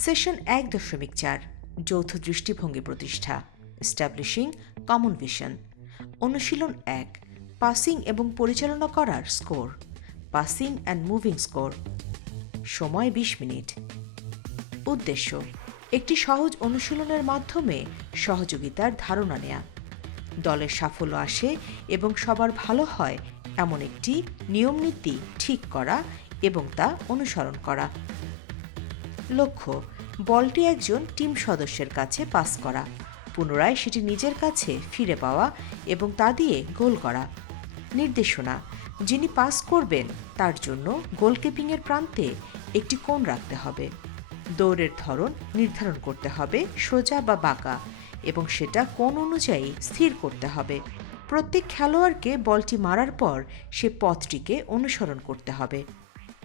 Session ১.৪ যৌথ দৃষ্টিভঙ্গি প্রতিষ্ঠা, এস্টাবলিশিং কমন ভিশন। অনুশীলন ১, পাসিং এবং পরিচালনা করার score, passing and moving score. সময় ২০ মিনিট। উদ্দেশ্য: একটি সহজ অনুশীলনের মাধ্যমে সহযোগিতার ধারণা নেয়া, দলের সাফল্য আসে এবং সবার ভালো হয় এমন একটি নিয়মনীতি ঠিক করা এবং তা অনুসরণ করা। লক্ষ্য: বলটি একজন টিম সদস্যের কাছে পাস করা, পুনরায় সেটি নিজের কাছে ফিরে পাওয়া এবং তা দিয়ে গোল করা। নির্দেশনা: যিনি পাস করবেন তার জন্য গোলকিপিংয়ের প্রান্তে একটি কোণ রাখতে হবে। দৌড়ের ধরন নির্ধারণ করতে হবে, সোজা বা বাঁকা, এবং সেটা কোণ অনুযায়ী স্থির করতে হবে। প্রত্যেক খেলোয়াড়কে বলটি মারার পর সে পথটিকে অনুসরণ করতে হবে।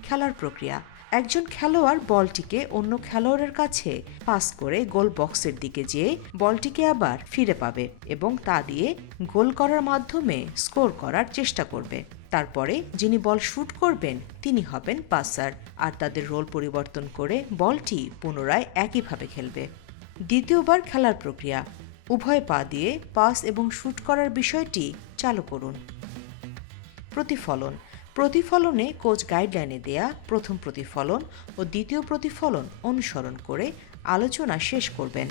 খেলার প্রক্রিয়া: একজন খেলোয়াড় বলটিকে অন্য খেলোয়াড়ের কাছে পাস করে গোল বক্সের দিকে যেয়ে বলটিকে আবার ফিরে পাবে এবং তা দিয়ে গোল করার মাধ্যমে স্কোর করার চেষ্টা করবে। তারপরে যিনি বল শুট করবেন তিনি হবেন পাসার, আর তাদের রোল পরিবর্তন করে বলটি পুনরায় একইভাবে খেলবে। দ্বিতীয়বার খেলার প্রক্রিয়া: উভয় পা দিয়ে পাস এবং শুট করার বিষয়টি চালু করুন। প্রতিফলন: প্রতিফলনে কোচ গাইডলাইনে দেয়া প্রথম প্রতিফলন ও দ্বিতীয় প্রতিফলন অনুসরণ করে আলোচনা শেষ করবেন।